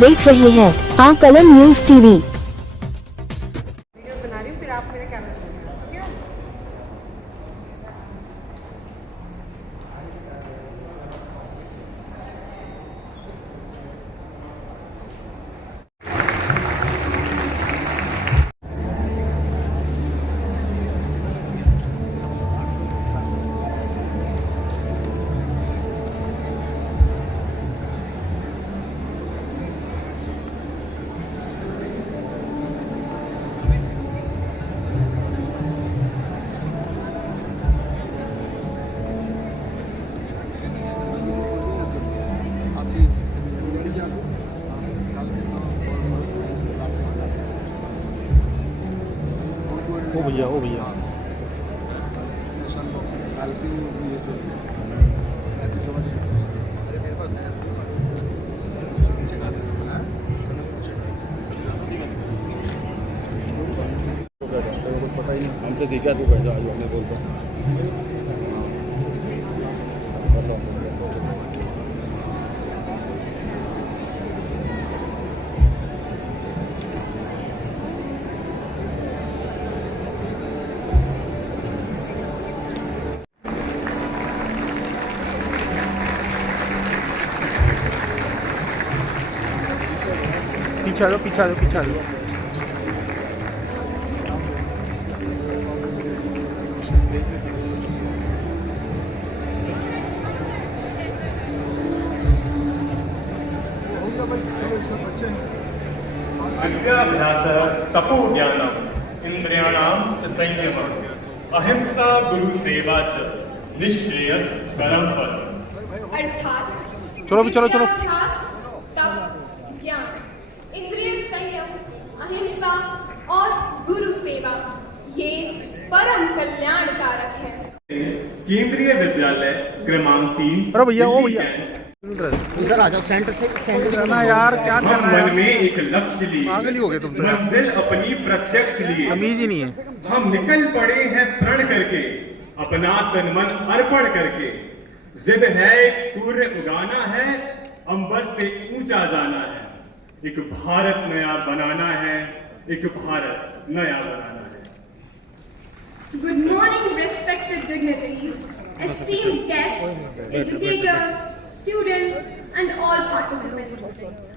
देख रहे हैं आकलन न्यूज टीवी। वीडियो बना रही हूँ, फिर आप मेरे कैमरे में ठीक है? ओ भैया कुछ पता ही नहीं, हमसे सीखा तू बैठ जा, मैं बोलता हूँ। पीछे आ जाओ। अभ्यास तपो ज्ञानम इंद्रियाणाम च संयमः अहिंसा गुरु सेवा च निश्रेयस करम पर। अर्थात चलो। विद्याभ्यास, तप, ज्ञान, इंद्रिय संयम, अहिंसा और गुरु सेवा ये परम कल्याण कारक है। केंद्रीय विद्यालय क्रमांक 3। अरे भैया ओ भैया इधर आ जाओ, सेंटर करना यार, क्या हम कर रहा है? मन में एक लक्ष्य लिए, पागल ही हो गए तुम तो। मंजिल अपनी प्रत्यक्ष लिए, तमीज ही नहीं है। हम निकल पड़े हैं प्रण करके, अपना तन मन अर्पण करके। जिद है एक सूर्य उगाना है, अंबर से ऊंचा जाना है। एक भारत नया बनाना है, एक भारत नया बनाना है। Good morning, respected dignitaries, esteemed guests, educators, students, and all participants.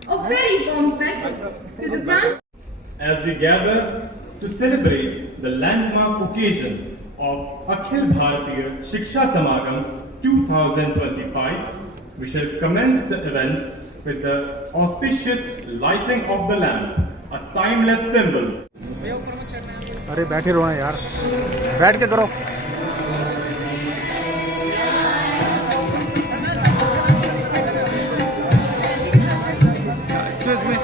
A very warm welcome to the grand. As we gather to celebrate the landmark occasion of Akhil Bharatiya Shiksha Samagam 2025, we shall commence the event with the auspicious lighting of the lamp, a timeless symbol. अरे बैठे रहो ना यार, बैठ के करो। Excuse me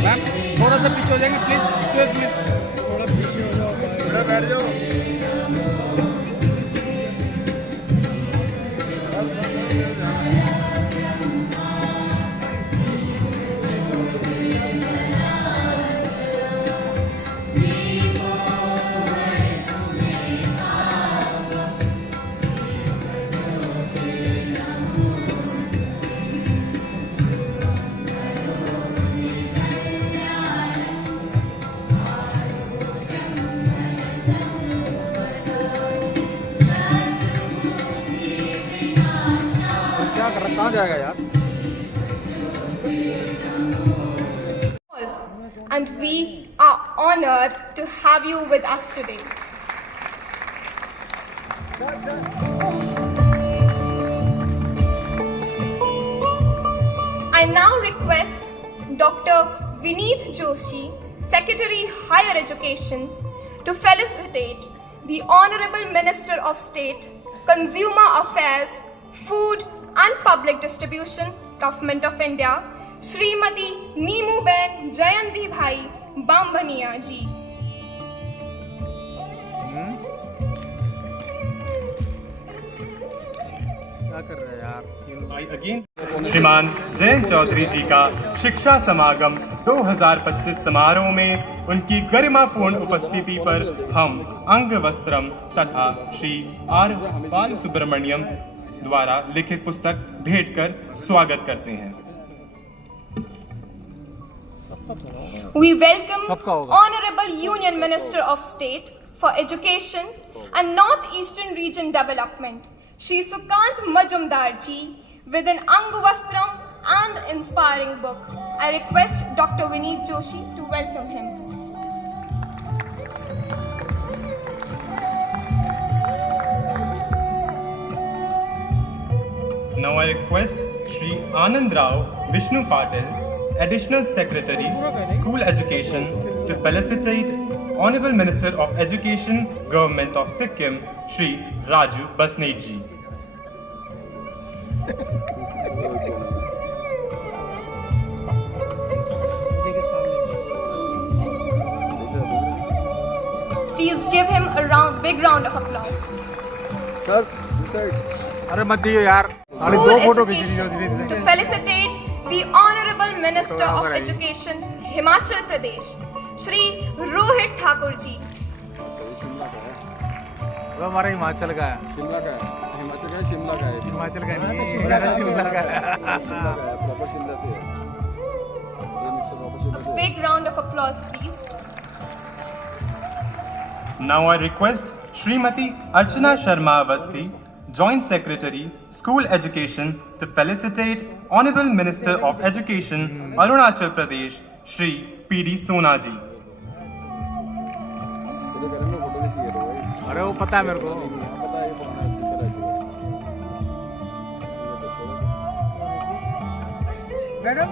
ma'am, थोड़ा सा पीछे हो जाएंगे प्लीज। एक्सक्यूज मी, थोड़ा पीछे हो जाओ, बैठ जाओ। क्या कर रहा, कहाँ जाएगा यार? And we are honored to have you with us today. I now request Dr. Vineet Joshi, Secretary Higher Education, to felicitate the Honorable Minister of State, Consumer Affairs, Food and Public Distribution, Government of India, Shrimati नीमूबेन जयंती भाई बामबनिया जी। क्या कर रहे हैं यार? श्रीमान जयंत चौधरी जी का शिक्षा समागम 2025 समारोह में उनकी गरिमापूर्ण उपस्थिति पर हम अंग वस्त्रम तथा श्री आर बाल सुब्रमण्यम द्वारा लिखित पुस्तक भेंट कर स्वागत करते हैं। We welcome सबका होगा। Honorable Union Minister of State for Education and North-Eastern Region Development, Shri Sukant Majumdar ji, with an Angavastram and inspiring book. I request Dr. Vineet Joshi to welcome him. Now I request Shri Anand Rao Vishnu Patil, Additional Secretary, School Education, to felicitate Honorable Minister of Education, Government of Sikkim, Shri Raju Basnet ji. Please give him a big round of applause. Sir अरे मत दियो यार। अरे School दो photo खींचनी Education होती to felicitate the Honorable Minister of Education, Himachal Pradesh, Shri Rohit Thakur ji. वो हमारा हिमाचल का है। शिमला का है, हिमाचल का है, शिमला का है। हिमाचल का नहीं, शिमला का है। प्रॉपर शिमला से है। ये मिस्टर प्रॉपर शिमला से है। Big round of applause, please. Now I request Srimati Archana Sharma Avasthi, Joint Secretary, School Education, to felicitate Honorable Minister of Education, Arunachal Pradesh, Shri P.D. Sona ji. तो करें ना photo खींचिए तो भाई। अरे वो पता है मेरे को। पता है ये फोन है स्पीकर है चलो। Madam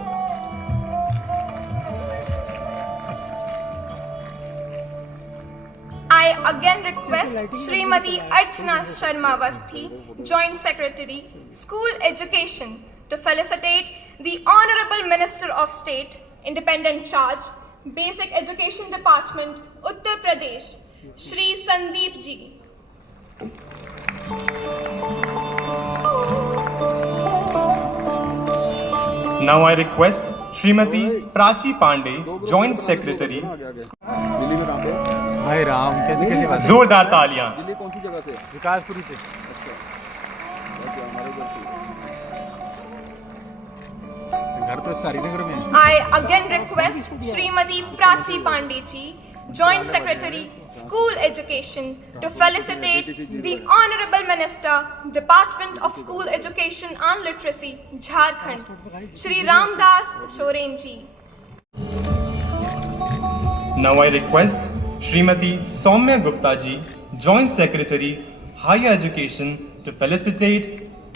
I again request Srimati Archana Sharma Avasthi, Joint Secretary, School Education, to felicitate the Honorable Minister of State, Independent Charge, Basic Education Department, Uttar Pradesh, Shri Sandeep ji. Now I request Srimati Prachi Pandey, Joint Secretary. Delhi में कहाँ पे? हाय राम, कैसे कैसे बात है? जोरदार तालियां। दिल्ली कौन सी जगह से? विकासपुरी से। अच्छा। ओके हमारे घर से। घर तो इसका हरिनगर में है। I again request Srimati Prachi Pandey ji, Joint Secretary, School Education, to felicitate the Honorable Minister, Department of School Education and Literacy, Jharkhand, Shri Ramdas Soren ji. Now I request Srimati Soumya Gupta ji, Joint Secretary, Higher Education, to felicitate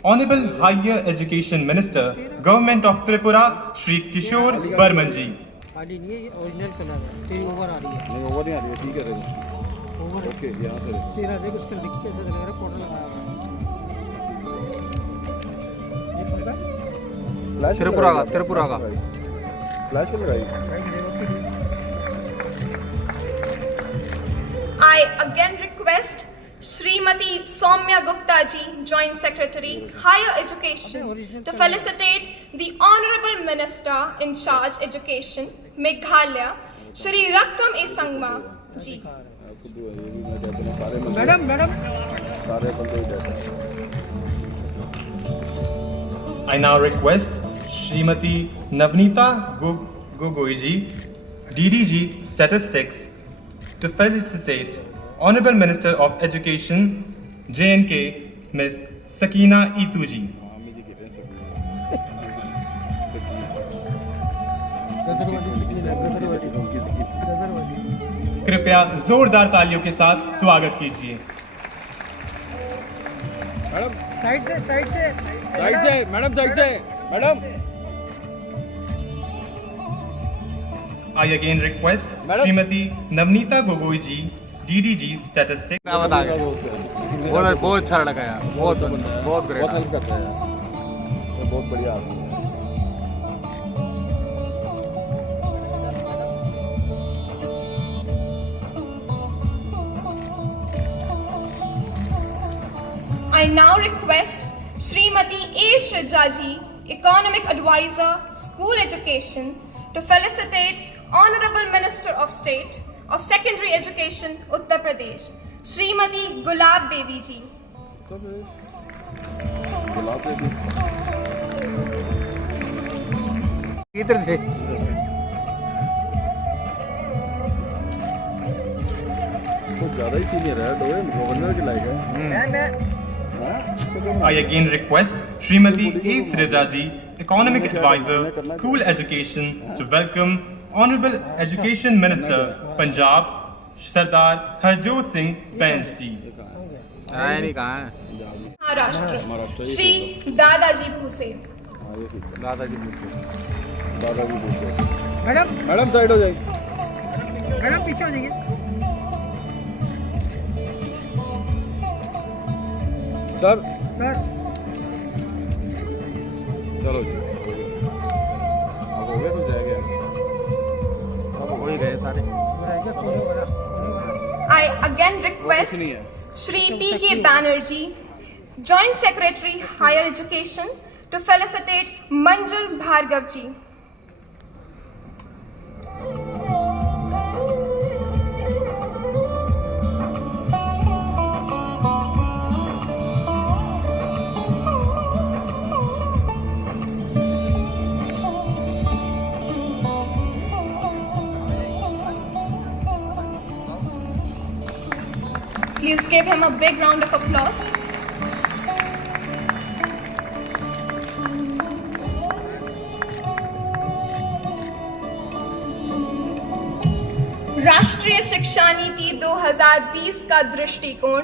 Honorable Higher Education Minister, Government of Tripura, Shri Kishore Burman ji. खाली नहीं है, ये original colour है। तेरी over आ रही है। नहीं over नहीं आ रही है ठीक है देखो। ओवर ओके यहाँ से देखो। चेहरा देख उसका लिख के ऐसा लग रहा है पाउडर लगाया हुआ है। ये पता फ्लैश त्रिपुरा का, त्रिपुरा का। फ्लैश पे लगाई। I again request Srimati Soumya Gupta ji, Joint Secretary, Higher Education, to felicitate the Honorable Minister in Charge Education, Meghalaya, Shri Rakam E Sangma ji. Madam madam सारे बंदे इधर हैं। I now request Srimati Navneeta Gogoi ji, DDG Statistics, to felicitate Honorable Minister of Education, J&K, Ms. Sakina Itu ji. मामी जी कहते हैं सकीना। गदरवादी सिकली है, गदरवादी। कृपया जोरदार तालियों के साथ स्वागत कीजिए। मैडम साइड से साइड से मैडम साइड से madam. I again request Madam. Srimati Navneeta Gogoi ji, DDG Statistics, क्या बता गए? बहुत अच्छा लड़का यार, बहुत बहुत ग्रेट। हेल्प करता है यार। ये बहुत बढ़िया आदमी है। I now request Srimati A. Shrijaji, Economic Advisor, School Education, to felicitate Honorable Minister of State of Secondary Education, Uttar Pradesh, Srimati Gulab Devi ji. इधर से ज़्यादा ही सीनियर है डोरे गवर्नर के लायक है I again request Srimati E. Sreja ji, Economic Advisor, School Education, to welcome Honorable Education Minister, Punjab, Sardar Harjot Singh Bains ji. नहीं कहाँ है महाराष्ट्र श्री दादाजी भूसे। दादाजी मुझसे मैडम मैडम साइड हो जाएगी मैडम पीछे हो जाइए। सर सर चलो जी अब हो गया तो जाएगा अब हो ही गए सारे I again request Shri P.K. Banerjee, Joint Secretary Higher Education, to felicitate Manjul Bhargav ji. Please give him a big round of applause. राष्ट्रीय शिक्षा नीति 2020 का दृष्टिकोण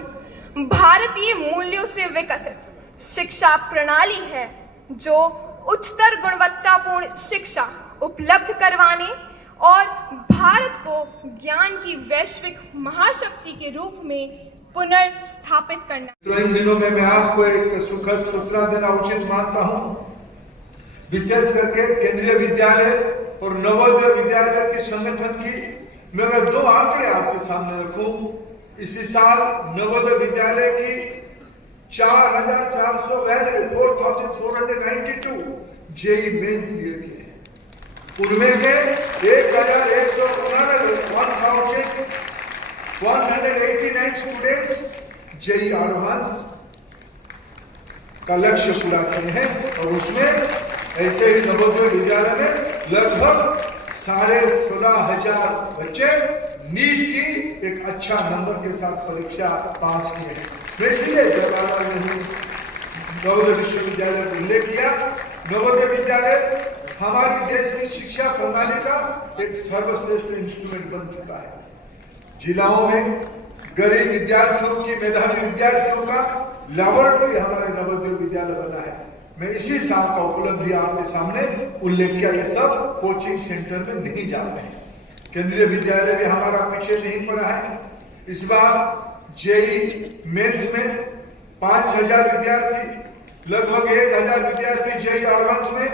भारतीय मूल्यों से विकसित शिक्षा प्रणाली है जो उच्चतर गुणवत्तापूर्ण शिक्षा उपलब्ध करवाने और भारत को ज्ञान की वैश्विक महाशक्ति के रूप में पुनर्स्थापित करना। तो इन दिनों में मैं आपको एक सुखद सूचना देना उचित मानता हूं, विशेष करके केंद्रीय विद्यालय और नवोदय विद्यालय के संगठन की मैं दो आंकड़े आपके सामने रखूं। इसी साल नवोदय विद्यालय की 4,400 वैल्यू 4,492 जेई मेन क्लियर किए, उनमें से 1,189 स्टूडेंट्स जेई एडवांस का लक्ष्य पूरा किए हैं और उसमें ऐसे ही नवोदय विद्यालय में लगभग 16,500 बच्चे नीट की एक अच्छा नंबर के साथ परीक्षा पास किए हैं। मैं इसलिए जवाहरलाल नेहरू नवोदय विश्वविद्यालय को उल्लेख किया। नवोदय विद्यालय हमारी देश की शिक्षा प्रणाली का एक सर्वश्रेष्ठ इंस्ट्रूमेंट बन चुका है। जिलाओं में गरीब विद्यार्थियों की मेधावी विद्यार्थियों का लैबोरेटरी हमारे नवोदय विद्यालय बना है। मैं इसी साल का उपलब्धि आपके सामने उल्लेख किया। ये सब कोचिंग सेंटर में नहीं जाते हैं। केंद्रीय विद्यालय भी हमारा पीछे नहीं पड़ा है। इस बार जेई मेंस में 5,000 विद्यार्थी, लगभग 1,000 विद्यार्थी जेई एडवांस में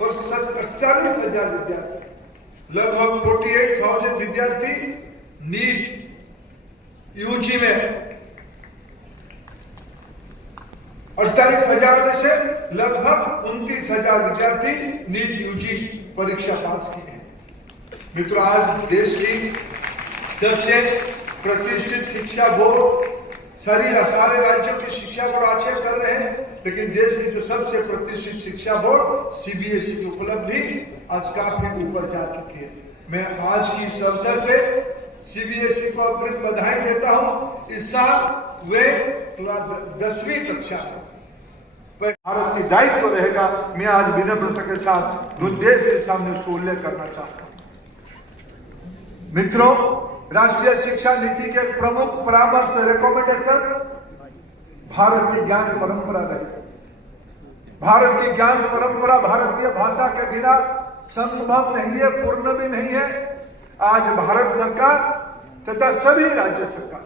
और 48,000 विद्यार्थी, लगभग 48,000 विद्यार्थी नीट यूजी में, 48,000 में से लगभग 29,000 विद्यार्थी नीट यूजी परीक्षा पास की है। मित्रों, आज देश की सबसे प्रतिष्ठित शिक्षा बोर्ड सारे राज्यों की शिक्षा बोर्ड आक्षेप कर रहे हैं, लेकिन देश की जो सबसे प्रतिष्ठित शिक्षा बोर्ड सीबीएसई की उपलब्धि आज काफी ऊपर जा चुकी है। मैं आज की इस अवसर पे सीबीएसई को अग्रिम बधाई देता हूं। इस साल वे 10वीं कक्षा में भारत की दायित्व रहेगा। मैं आज विनम्रता के साथ देश के सामने उसको उल्लेख करना चाहता हूं। मित्रों, राष्ट्रीय शिक्षा नीति के प्रमुख परामर्श रिकमेंडेशन भारत की ज्ञान परंपरा रही। भारत की ज्ञान परंपरा भारतीय भाषा के बिना संभव नहीं है, पूर्ण भी नहीं है। आज भारत सरकार तथा सभी राज्य सरकार,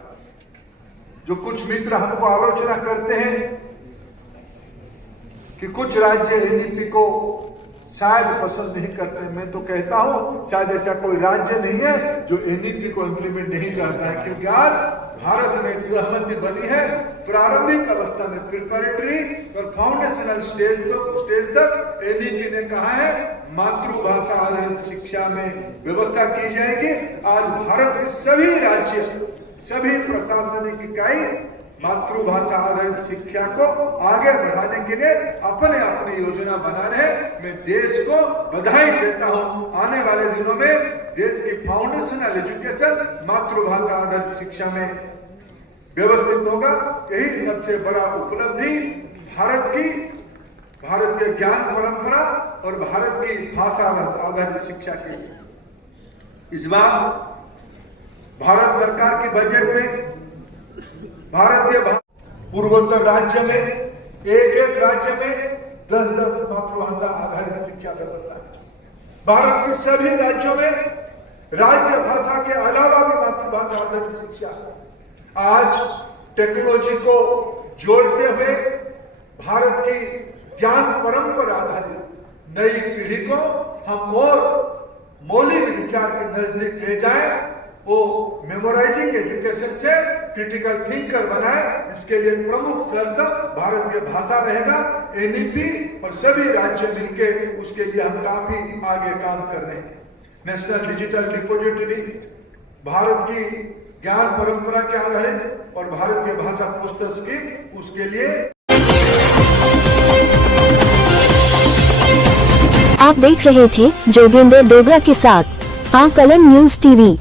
जो कुछ मित्र हमको आलोचना करते हैं कि कुछ राज्य एनईपी को शायद पसंद नहीं करते, मैं तो कहता हूं शायद ऐसा कोई राज्य नहीं है जो एनईपी को इम्प्लीमेंट नहीं करता है, क्योंकि आज भारत में एक सहमति बनी है। प्रारंभिक अवस्था में प्रिपरेटरी और फाउंडेशनल स्टेज तक एनईपी ने कहा है मातृभाषा आधारित शिक्षा में व्यवस्था की जाएगी। आज भारत के सभी राज्य, सभी प्रशासनिक इकाई मातृभाषा आधारित शिक्षा को आगे बढ़ाने के लिए अपने अपनी योजना बना रहे हैं। मैं देश को बधाई देता हूं। आने वाले दिनों में देश की फाउंडेशनल एजुकेशन मातृभाषा आधारित शिक्षा में व्यवस्थित होगा। यही सबसे बड़ा उपलब्धि भारतीय ज्ञान परंपरा और भारत की भाषा आधारित शिक्षा की। इस बार भारत सरकार के बजट में पूर्वोत्तर राज्य में एक राज्य में 10-10 मातृभाषा आधारित शिक्षा व्यवस्था है। भारत के सभी राज्यों में राज्य भाषा के अलावा भी मातृभाषा आधारित शिक्षा है। आज टेक्नोलॉजी को जोड़ते हुए भारत की ज्ञान परंपरा आधारित नई पीढ़ी को हम और मौलिक विचार के नजदीक ले जाए। वो मेमोराइजिंग एजुकेशन से क्रिटिकल थिंकर बनाए। इसके लिए प्रमुख शर्त भारतीय भाषा रहेगा। एनईपी और सभी राज्य मिलके उसके लिए हम काफी आगे काम कर रहे हैं। नेशनल डिजिटल रिपोजिटरी भारत की ज्ञान परंपरा के आधारित और भारतीय भाषा पुस्तक स्कीम उसके लिए। आप देख रहे थे जोगेंद्र डोगरा के साथ आकलन न्यूज टीवी।